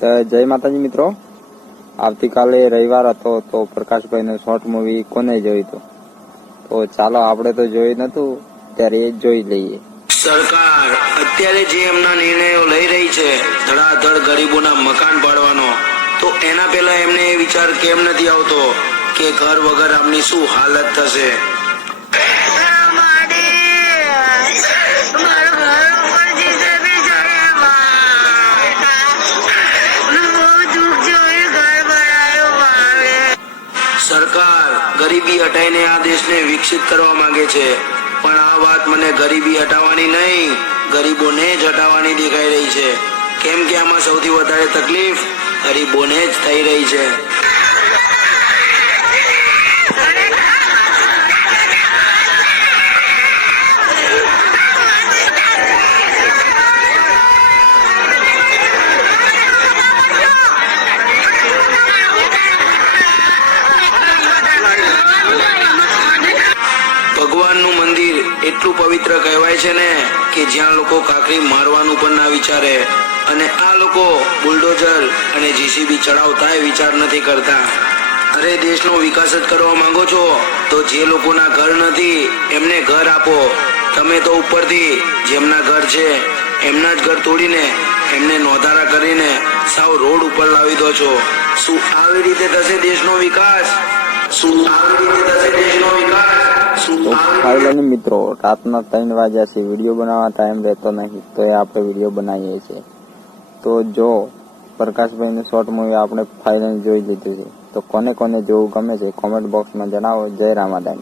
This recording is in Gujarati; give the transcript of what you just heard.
જય માતાજી મિત્રો, આવતીકાલે રવિવાર હતો તો પ્રકાશભાઈનું શોર્ટ મૂવી કોને જોયું હતું? તો ચાલો આપણે તો જોયું નતું ત્યારે એ જોઈ લઈએ. સરકાર અત્યારે જે એમના નિર્ણયો લઈ રહી છે ધડાધડ ગરીબોના મકાન પાડવાનો, તો એના પહેલા એમને એ વિચાર કેમ નથી આવતો કે ઘર વગર આમની શું હાલત થશે? સરકાર ગરીબી હટાઈને આ દેશને વિકસિત કરવા માંગે છે, પણ આ વાત મને ગરીબી હટાવવાની નહીં, ગરીબોને જ હટાવવાની દેખાઈ રહી છે. કેમ કે આમાં સૌથી વધારે તકલીફ ગરીબોને જ થઈ રહી છે. ભગવાનનું મંદિર એટલું પવિત્ર કહેવાય છે ને કે જ્યાં લોકો કાકરી મારવાનું પણ ના વિચારે, અને આ લોકો બુલડોઝર અને જીસીબી ચડાવતા વિચાર નથી કરતા. અરે દેશનો વિકાસ જ કરવા માંગો છો તો જે લોકોના ઘર નથી એમને ઘર આપો. તમે તો ઉપરથી જેમના ઘર છે એમના જ ઘર તોડીને એમને નોંધારા કરીને સાવ રોડ ઉપર લાવી દો છો. શું આવી રીતે થશે દેશનો વિકાસ? શું આવી રીતે થશે દેશનો વિકાસ? ફાઇનલી મિત્રો, રાતના 3 વાગ્યા છે, વિડીયો બનાવવા ટાઈમ રહેતો નહીં તો એ આપણે વિડીયો બનાવીએ છીએ. તો જો પ્રકાશભાઈનું શોર્ટ મૂવી આપણે ફાઇનલી જોઈ લીધું છે, તો કોને કોને જોવું ગમે છે કોમેન્ટ બોક્સમાં જણાવો. જય રામાદાન.